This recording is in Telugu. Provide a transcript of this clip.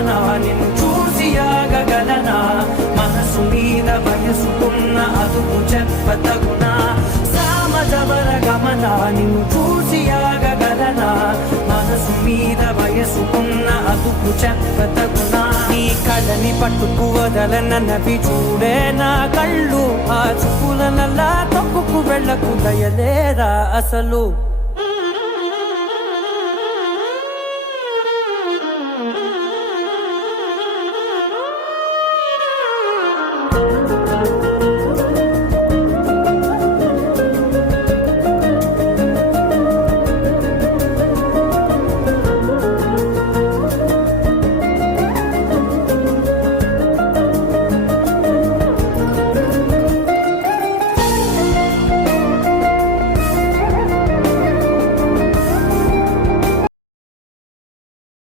గమన నిన్ను చూసి ఆగగలనా మనసు మీద వయసుకున్న అదుపు చెప్పతగునా సామజవర గమన నిన్ను చూసి ఆగగలనా మనసు మీద వయసుకున్న అదుపు చెప్పతగునా నీ కళ్ళని పట్టుకు వదలనవి చూడే నా కళ్ళు ఆ చూపుల నల్లా తప్పుకు వెళ్ళకు దయలేరా అసలు